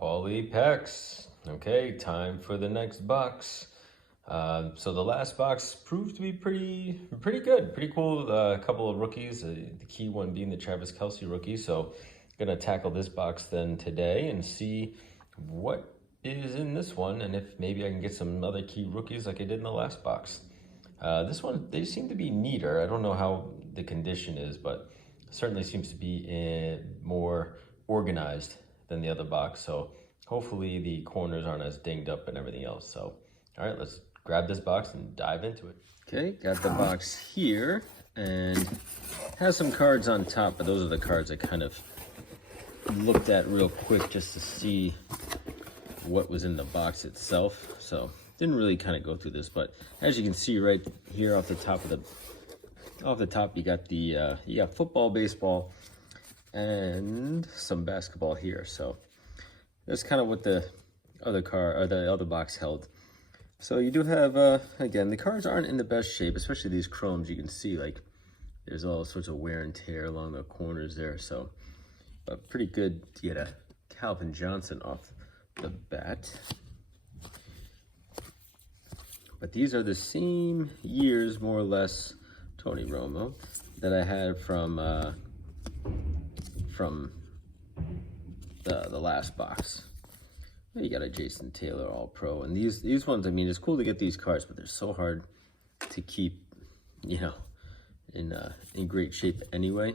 Paulie Pex. Okay, time for the next box. So the last box proved to be pretty good, pretty cool. A couple of rookies, the key one being the Travis Kelce rookie. So gonna tackle this box then today and see what is in this one, and if maybe I can get some other key rookies like I did in the last box. This one, they seem to be neater. I don't know how the condition is, but certainly seems to be more organized than the other box. So hopefully the corners aren't as dinged up and everything else. So, all right, let's grab this box and dive into it. Okay, got the box here and has some cards on top, but those are the cards I kind of looked at real quick just to see what was in the box itself. So didn't really kind of go through this, but as you can see right here off the top, you got the you got football, baseball, and some basketball here. So that's kind of what the other box held. So you do have again, the cards aren't in the best shape, especially these chromes. You can see like there's all sorts of wear and tear along the corners there. So but pretty good to get a Calvin Johnson off the bat. But these are the same years, more or less, Tony Romo, that I had from the last box. You got a Jason Taylor All-Pro, and these ones, I mean, it's cool to get these cards, but they're so hard to keep, you know, in great shape anyway.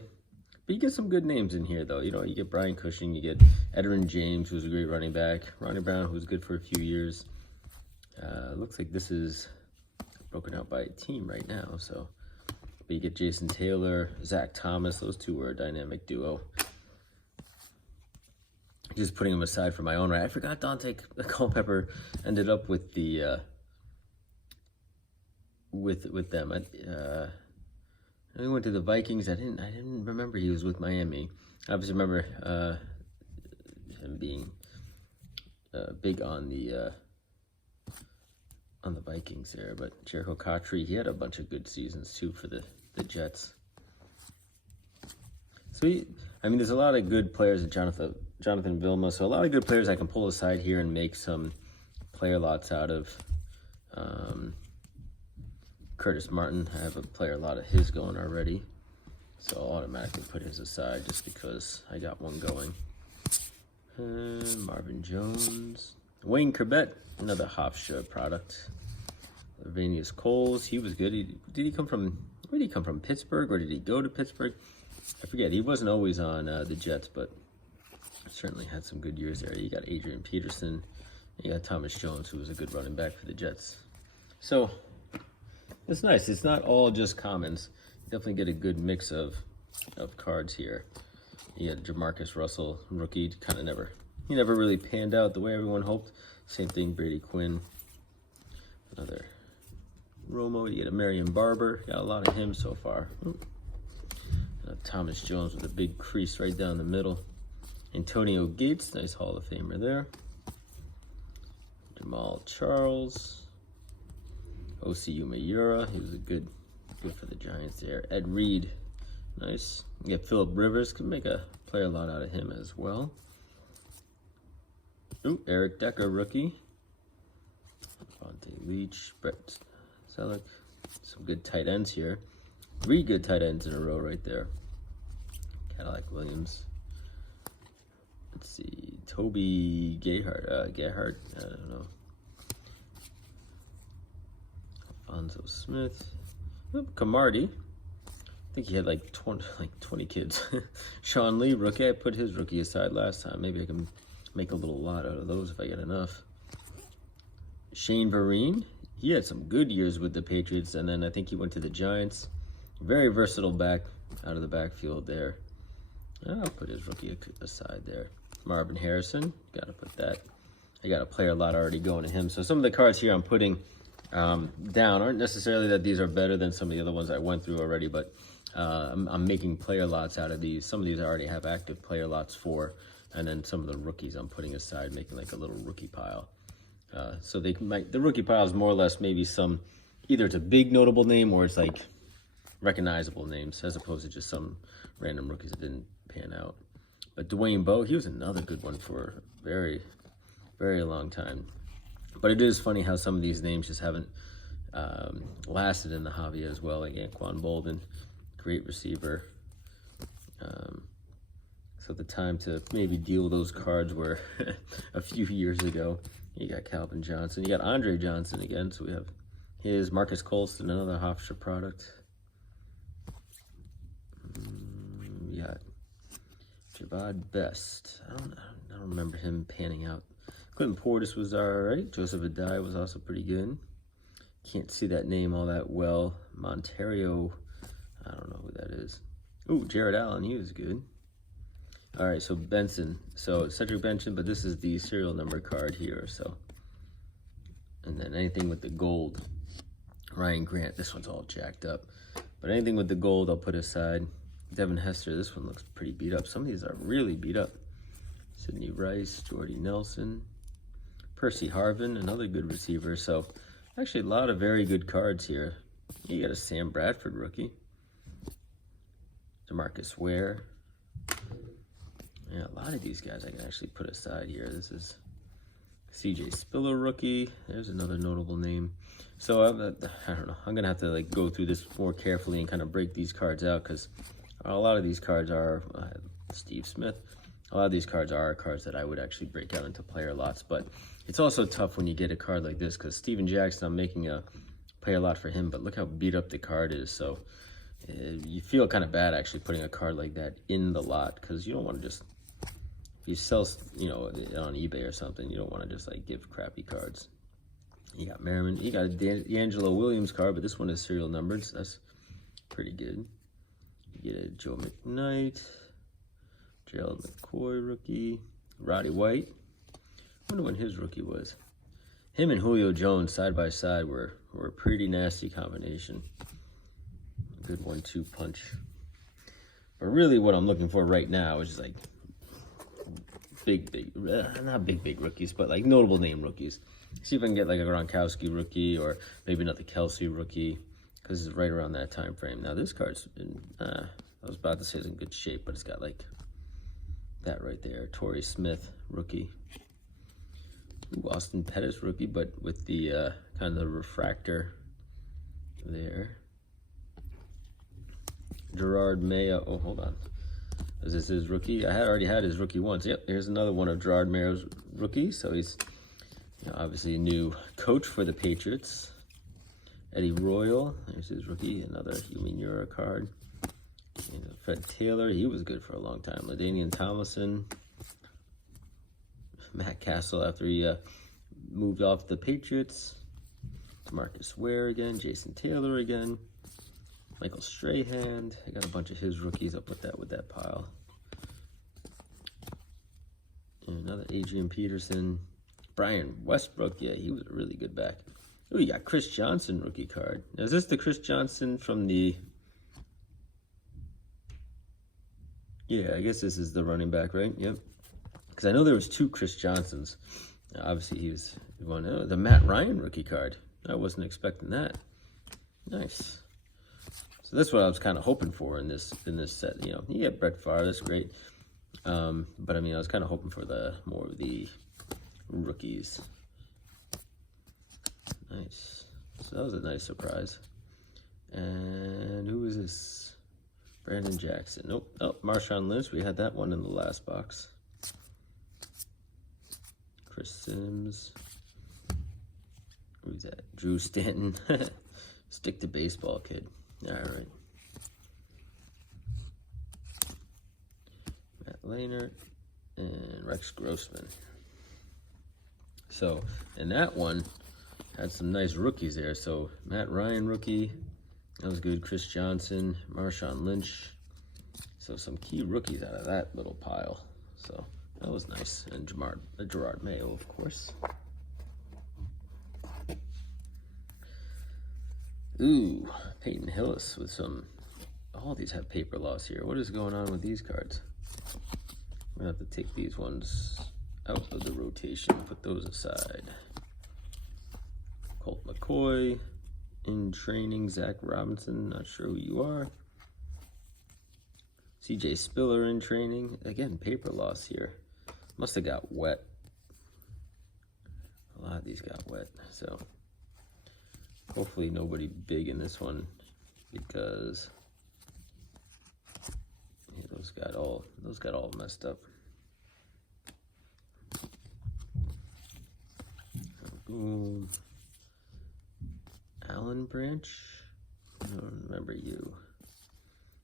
But you get some good names in here, though. You know, you get Brian Cushing, you get Edgerrin James, who's a great running back, Ronnie Brown, who's good for a few years. Looks like this is broken out by a team right now. So, but you get Jason Taylor, Zach Thomas. Those two were a dynamic duo. Just putting them aside for my own right. I forgot Dante Culpepper ended up with the with them. I went to the Vikings. I didn't remember he was with Miami. I obviously remember him being big on the Vikings there, but Jericho Cotchery, he had a bunch of good seasons too for the Jets. So I mean, there's a lot of good players at Jonathan Vilma, so a lot of good players I can pull aside here and make some player lots out of. Curtis Martin, I have a player lot of his going already, so I'll automatically put his aside just because I got one going. Marvin Jones. Wayne Corbett, another Hofstra product. Lavenius Coles, he was good. Where did he come from? Pittsburgh, or did he go to Pittsburgh? I forget. He wasn't always on the Jets, but certainly had some good years there. You got Adrian Peterson. You got Thomas Jones, who was a good running back for the Jets. So it's nice. It's not all just commons. You definitely get a good mix of cards here. You got Jamarcus Russell, rookie, he never really panned out the way everyone hoped. Same thing, Brady Quinn. Another Romo. You get a Marion Barber. Got a lot of him so far. Thomas Jones with a big crease right down the middle. Antonio Gates, nice Hall of Famer there. Jamal Charles. OCU Mayura, he was a good for the Giants there. Ed Reed, nice. You get Phillip Rivers, can make a player lot out of him as well. Ooh, Eric Decker, rookie. Vontae Leach, Brett Selleck. Some good tight ends here. 3 good tight ends in a row right there. Cadillac Williams. Let's see, Toby Gayhart, I don't know. Alfonso Smith. Oop, Camardi. I think he had like 20 kids. Sean Lee, rookie. I put his rookie aside last time. Maybe I can make a little lot out of those if I get enough. Shane Vereen. He had some good years with the Patriots, and then I think he went to the Giants. Very versatile back out of the backfield there. I'll put his rookie aside there. Marvin Harrison. Got to put that. I got a player lot already going to him. So some of the cards here I'm putting down aren't necessarily that these are better than some of the other ones I went through already, but I'm making player lots out of these. Some of these I already have active player lots for, and then some of the rookies I'm putting aside, making like a little rookie pile. So the rookie pile is more or less maybe some, either it's a big notable name or it's like recognizable names as opposed to just some random rookies that didn't pan out. Dwayne Bowe, he was another good one for a very, very long time. But it is funny how some of these names just haven't lasted in the hobby as well. Like Anquan Bolden, great receiver. So the time to maybe deal those cards were a few years ago. You got Calvin Johnson. You got Andre Johnson again. So we have his Marcus Colston, another Hofstra product. We got Javad Best. I don't remember him panning out. Clinton Portis was alright. Joseph Adai was also pretty good. Can't see that name all that well. Montario, I don't know who that is. Ooh, Jared Allen, he was good. All right, so Benson. So Cedric Benson, but this is the serial number card here. So, and then anything with the gold. Ryan Grant, this one's all jacked up. But anything with the gold, I'll put aside. Devin Hester, this one looks pretty beat up. Some of these are really beat up. Sidney Rice, Jordy Nelson, Percy Harvin, another good receiver. So, actually a lot of very good cards here. You got a Sam Bradford rookie. DeMarcus Ware. Yeah, a lot of these guys I can actually put aside here. This is CJ Spiller rookie. There's another notable name. So I don't know. I'm gonna have to like go through this more carefully and kind of break these cards out, because a lot of these cards are Steve Smith. A lot of these cards are cards that I would actually break out into player lots, but it's also tough when you get a card like this, because Steven Jackson, I'm making a player lot for him, but look how beat up the card is. So you feel kind of bad actually putting a card like that in the lot, because you don't want to just, if you sell, you know, on eBay or something, you don't want to just like give crappy cards. You got Merriman, you got a D'Angelo Williams card, but this one is serial numbered, so that's pretty good. You get a Joe McKnight, Gerald McCoy rookie, Roddy White. I wonder when his rookie was. Him and Julio Jones side by side were a pretty nasty combination. Good 1-2 punch. But really what I'm looking for right now is just like not big rookies, but like notable name rookies. See if I can get like a Gronkowski rookie, or maybe another Kelsey rookie, because it's right around that time frame. Now this card's been, I was about to say it's in good shape, but it's got like that right there. Torrey Smith rookie. Ooh, Austin Pettis rookie, but with the kind of the refractor there. Gerard Mayo. Oh, hold on. Is this his rookie? I had already had his rookie once. Yep, here's another one of Gerard Mayo's rookies. So he's, you know, obviously a new coach for the Patriots. Eddie Royal, there's his rookie. Another Humanura card. And Fred Taylor, he was good for a long time. LaDainian Tomlinson. Matt Castle after he moved off the Patriots. DeMarcus Ware again. Jason Taylor again. Michael Strahan. I got a bunch of his rookies. I'll put that with that pile. And another Adrian Peterson. Brian Westbrook. Yeah, he was a really good back. Oh, you got Chris Johnson rookie card. Now, is this the Chris Johnson from the... Yeah, I guess this is the running back, right? Yep. Because I know there was two Chris Johnsons. Obviously, he was one. Oh, the Matt Ryan rookie card. I wasn't expecting that. Nice. So that's what I was kind of hoping for in this set. You know, you get Brett Favre, that's great. But I mean, I was kind of hoping for the more of the rookies. Nice. So that was a nice surprise. And who is this? Brandon Jackson. Nope. Oh, Marshawn Lynch. We had that one in the last box. Chris Sims. Who's that? Drew Stanton. Stick to baseball, kid. All right. Matt Leinart and Rex Grossman. So, and that one had some nice rookies there. So, Matt Ryan rookie. That was good. Chris Johnson, Marshawn Lynch. So, some key rookies out of that little pile. So, that was nice. And Gerard Mayo, of course. Ooh, Peyton Hillis with some... All these have paper loss here. What is going on with these cards? I'm going to have to take these ones out of the rotation. Put those aside. Colt McCoy. In training, Zach Robinson. Not sure who you are. CJ Spiller in training. Again, paper loss here. Must have got wet. A lot of these got wet, so hopefully nobody big in this one, because yeah, those got all messed up. Boom. Allen Branch. I don't remember you.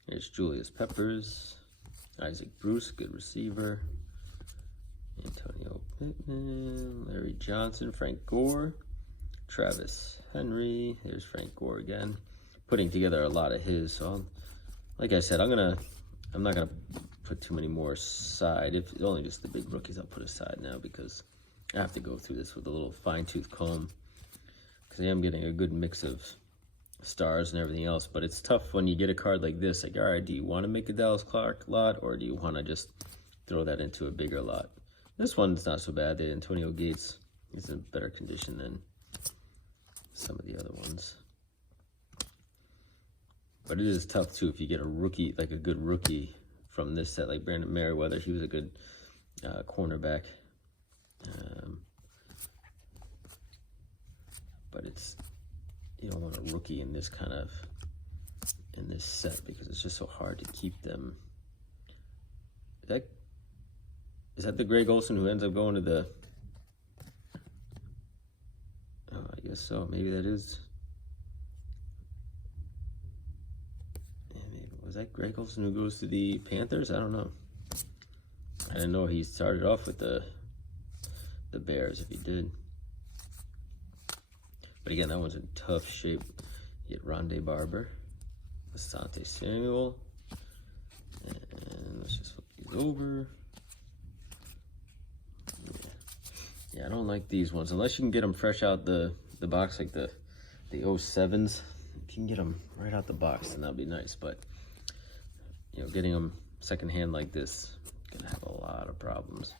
Here's Julius Peppers. Isaac Bruce, good receiver. Antonio Pittman, Larry Johnson, Frank Gore, Travis Henry. There's Frank Gore again. Putting together a lot of his. So, like I said, I'm not gonna put too many more aside. If it's only just the big rookies, I'll put aside now, because I have to go through this with a little fine-tooth comb, because I am getting a good mix of stars and everything else. But it's tough when you get a card like this. Like, all right, do you want to make a Dallas Clark lot, or do you want to just throw that into a bigger lot? This one's not so bad. The Antonio Gates is in better condition than some of the other ones. But it is tough, too, if you get a rookie, like a good rookie from this set, like Brandon Merriweather. He was a good cornerback. But you don't want a rookie in this set, because it's just so hard to keep them. Is that the Greg Olsen who ends up going to the... Oh, I guess so. Maybe that is... Was that Greg Olsen who goes to the Panthers? I don't know. I didn't know he started off with the Bears, if he did. But again, that one's in tough shape. You get Rondé Barber, Asante Samuel, and let's just flip these over. Yeah, I don't like these ones unless you can get them fresh out the box, like the 07s. If you can get them right out the box, then that'd be nice. But you know, getting them secondhand like this, gonna have a lot of problems.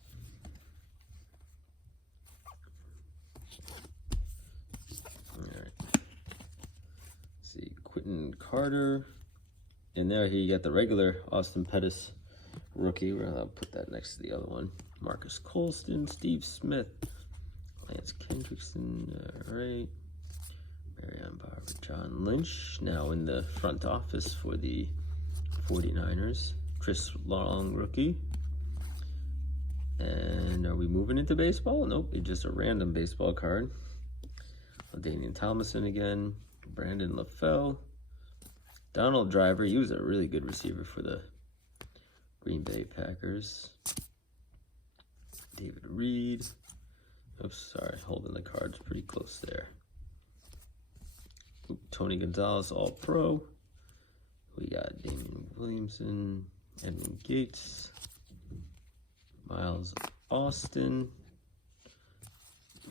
See, Quentin Carter. In there, here you got the regular Austin Pettis rookie. I'll put that next to the other one. Marcus Colston, Steve Smith, Lance Kendrickson, all right. Marion Barber, John Lynch, now in the front office for the 49ers. Chris Long, rookie. And are we moving into baseball? Nope, it's just a random baseball card. Damian Thomason again, Brandon LaFell, Donald Driver. He was a really good receiver for the Green Bay Packers. David Reed. Oops, sorry, holding the cards pretty close there. Tony Gonzalez, All-Pro. We got Damian Williamson, Edwin Gates, Miles Austin.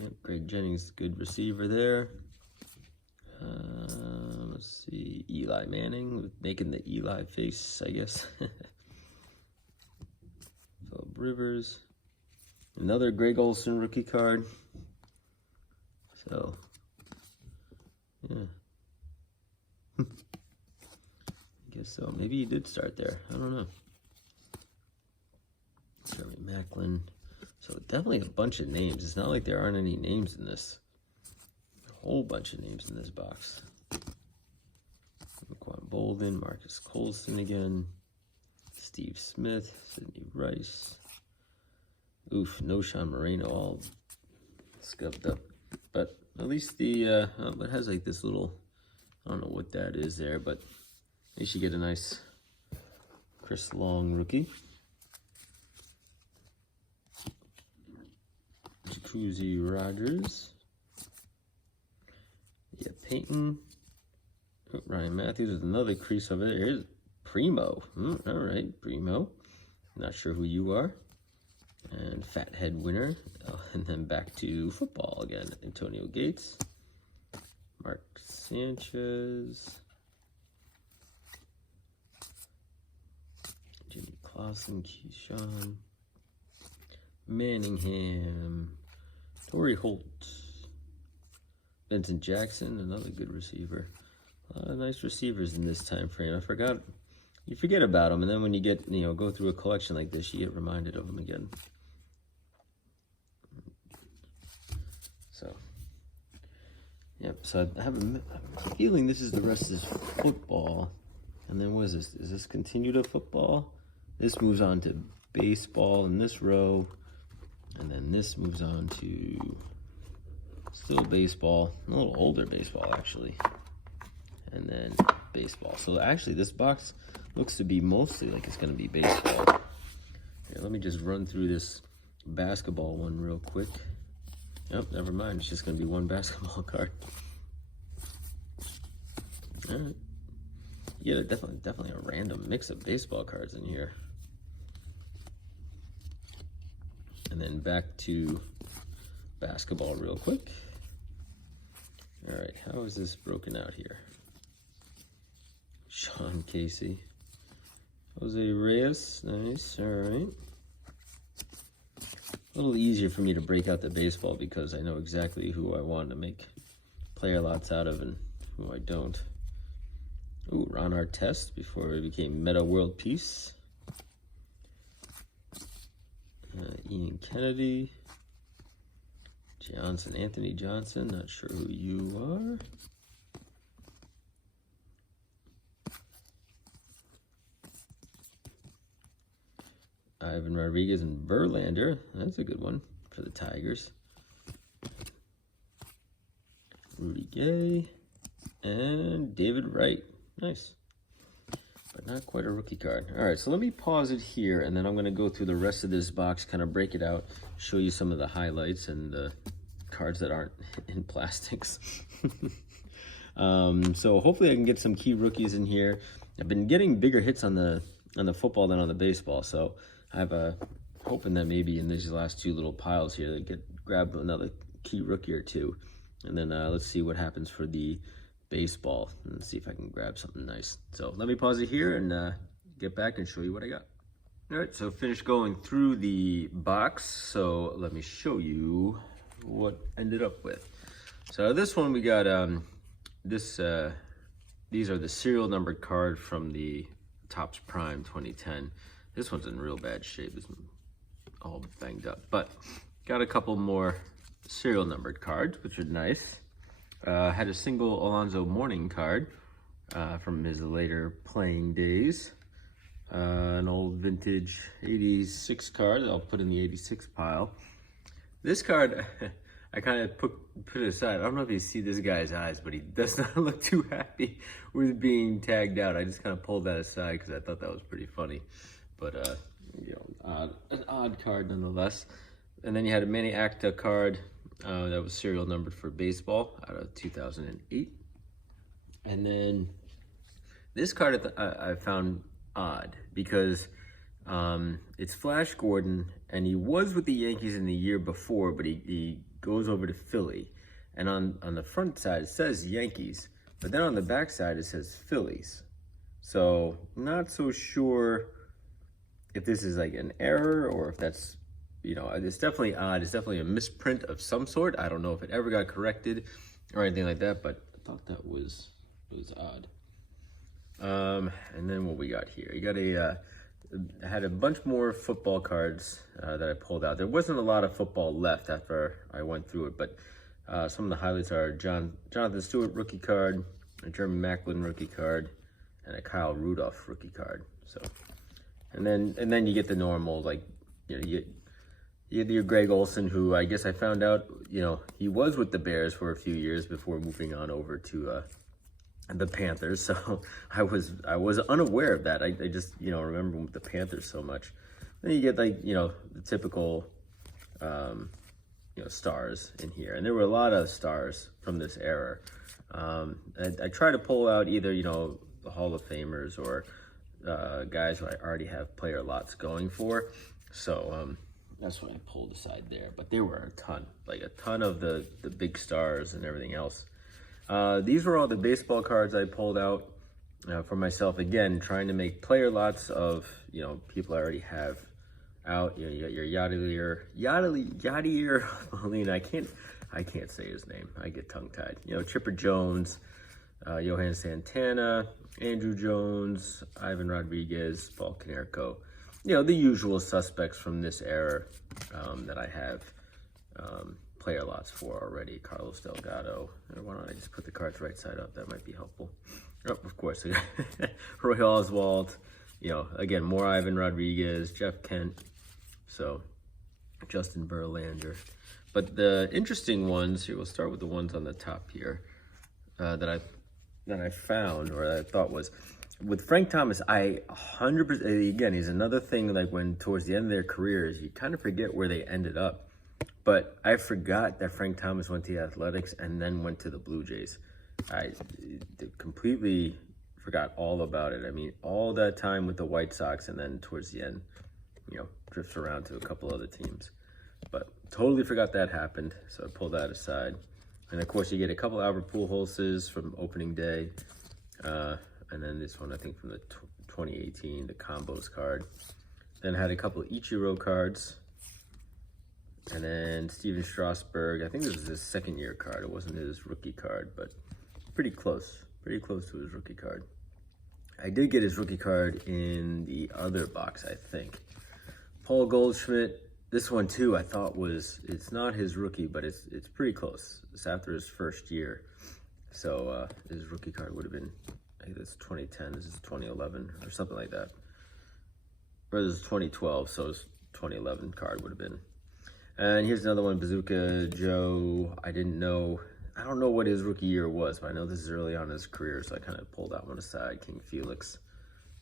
Yep, Greg Jennings, good receiver there. Let's see, Eli Manning, making the Eli face, I guess. Philip Rivers. Another Greg Olsen rookie card. So, yeah. I guess so. Maybe he did start there. I don't know. Jeremy Macklin. So definitely a bunch of names. It's not like there aren't any names in this. A whole bunch of names in this box. Quan Bolden, Marcus Colston again. Steve Smith, Sidney Rice. Oof, no Sean Moreno, all scuffed up. But at least it has like this little, I don't know what that is there, but at least you get a nice Chris Long rookie. Jacuzzi Rogers. Yeah, Peyton. Oh, Ryan Matthews with another crease over there. Here's Primo. All right, Primo. Not sure who you are. And Fathead winner. And then back to football again. Antonio Gates. Mark Sanchez. Jimmy Clausen, Keyshawn. Manningham. Torrey Holt. Vincent Jackson, another good receiver. A lot of nice receivers in this time frame. I forgot you forget about them, and then when you get, go through a collection like this, you get reminded of them again. So, yep, so I have a feeling this is the rest of this football. And then what is this? Is this continue to football? This moves on to baseball in this row. And then this moves on to still baseball, a little older baseball actually. And then baseball. So actually this box looks to be mostly like it's gonna be baseball. Here, let me just run through this basketball one real quick. Nope, never mind. It's just gonna be one basketball card. All right. Yeah, definitely a random mix of baseball cards in here. And then back to basketball real quick. All right, how is this broken out here? Sean Casey. Jose Reyes, nice, all right. A little easier for me to break out the baseball because I know exactly who I want to make player lots out of and who I don't. Ooh, Ron Artest before he became Meta World Peace. Ian Kennedy. Johnson, Anthony Johnson, not sure who you are. Ivan Rodriguez and Verlander, that's a good one for the Tigers. Rudy Gay and David Wright, nice. But not quite a rookie card. All right, so let me pause it here, and then I'm going to go through the rest of this box, kind of break it out, show you some of the highlights and the cards that aren't in plastics. So hopefully I can get some key rookies in here. I've been getting bigger hits on the football than on the baseball, so I'm hoping that maybe in these last two little piles here, they grab another key rookie or two, and then let's see what happens for the baseball and see if I can grab something nice. So let me pause it here and get back and show you what I got. All right, so finished going through the box. So let me show you what ended up with. So this one we got these are the serial numbered card from the Topps Prime 2010. This one's in real bad shape. It's all banged up, but got a couple more serial numbered cards, which are nice. Had a single Alonzo Mourning card from his later playing days. An old vintage 86 card that I'll put in the 86 pile. This card, I kind of put it aside. I don't know if you see this guy's eyes, but he does not look too happy with being tagged out. I just kind of pulled that aside because I thought that was pretty funny. But, an odd card nonetheless. And then you had a Manny Acta card that was serial numbered for baseball out of 2008. And then this card I found odd because it's Flash Gordon, and he was with the Yankees in the year before, but he goes over to Philly. And on the front side, it says Yankees, but then on the back side, it says Phillies. So not so sure if this is like an error or if that's, it's definitely odd. It's definitely a misprint of some sort. I don't know if it ever got corrected or anything like that, but I thought that was odd. And then what we got here, you got I had a bunch more football cards that I pulled out. There wasn't a lot of football left after I went through it, but some of the highlights are Jonathan Stewart rookie card, a Jeremy Maclin rookie card, and a Kyle Rudolph rookie card. So, and then you get the normal, like, you get your Greg Olson, who I guess I found out, he was with the Bears for a few years before moving on over to the Panthers. So I was unaware of that. I just, remember with the Panthers so much. Then you get like, the typical, stars in here. And there were a lot of stars from this era. I try to pull out either, the Hall of Famers or guys who I already have player lots going for. So that's what I pulled aside there. But there were a ton of the big stars and everything else. These were all the baseball cards I pulled out for myself. Again, trying to make player lots of, people I already have out. You got your Yadier Molina. I can't say his name. I get tongue tied. Chipper Jones, Johan Santana, Andrew Jones, Ivan Rodriguez, Paul Konerko. You know, the usual suspects from this era that I have player lots for already. Carlos Delgado. Why don't I just put the cards right side up? That might be helpful. Oh, of course, Roy Oswalt. You know, again, more Ivan Rodriguez, Jeff Kent. So, Justin Verlander. But the interesting ones here, we'll start with the ones on the top here that I found, or I thought was, with Frank Thomas, I 100%, again, he's another thing, like when towards the end of their careers, you kind of forget where they ended up. But I forgot that Frank Thomas went to the Athletics and then went to the Blue Jays. I completely forgot all about it. I mean, all that time with the White Sox, and then towards the end, you know, drifts around to a couple other teams. But totally forgot that happened, so I pulled that aside. And of course, you get a couple Albert Pujols from opening day. And then this one, I think, from the 2018, the combos card. Then had a couple Ichiro cards. And then Steven Strasburg, I think this was his second year card. It wasn't his rookie card, but pretty close to his rookie card. I did get his rookie card in the other box, I think. Paul Goldschmidt, this one too, I thought it's not his rookie, but it's pretty close. It's after his first year. So his rookie card would have been, I think that's 2010, this is 2011 or something like that. Or this is 2012, so his 2011 card would have been. And here's another one, Bazooka Joe. I don't know what his rookie year was, but I know this is early on in his career, so I kind of pulled that one aside. King Felix.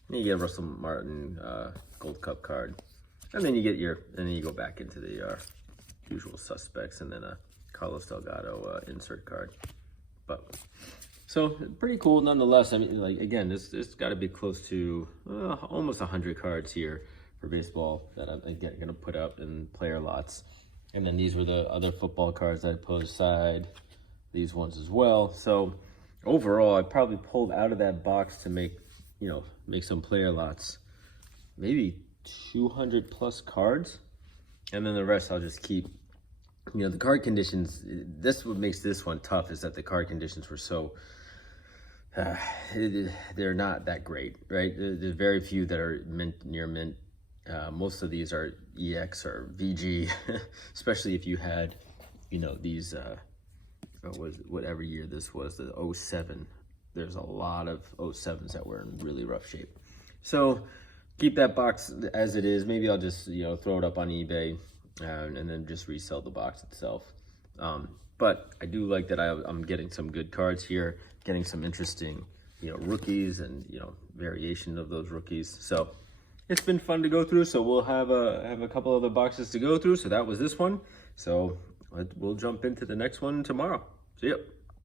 And you get Russell Martin Gold Cup card. And then you get and then you go back into the usual suspects, and then a Carlos Delgado insert card. But so pretty cool nonetheless. I mean, like, again, this got to be close to almost 100 cards here for baseball that I'm again gonna put up in player lots. And then these were the other football cards that I put aside. These ones as well. So overall, I probably pulled out of that box to make some player lots, maybe 200 plus cards, and then the rest I'll just keep. You know, the card conditions, this what makes this one tough, is that the card conditions were so they're not that great, right? There's very few that are mint, near mint. Most of these are EX or VG, especially if you had, you know, these whatever year this was, the 07. There's a lot of 07s that were in really rough shape. So keep that box as it is. Maybe I'll just, you know, throw it up on eBay and then just resell the box itself. But I do like that I'm getting some good cards here, getting some interesting, you know, rookies and, you know, variation of those rookies. So it's been fun to go through. So we'll have a couple other boxes to go through. So that was this one. So we'll jump into the next one tomorrow. See ya.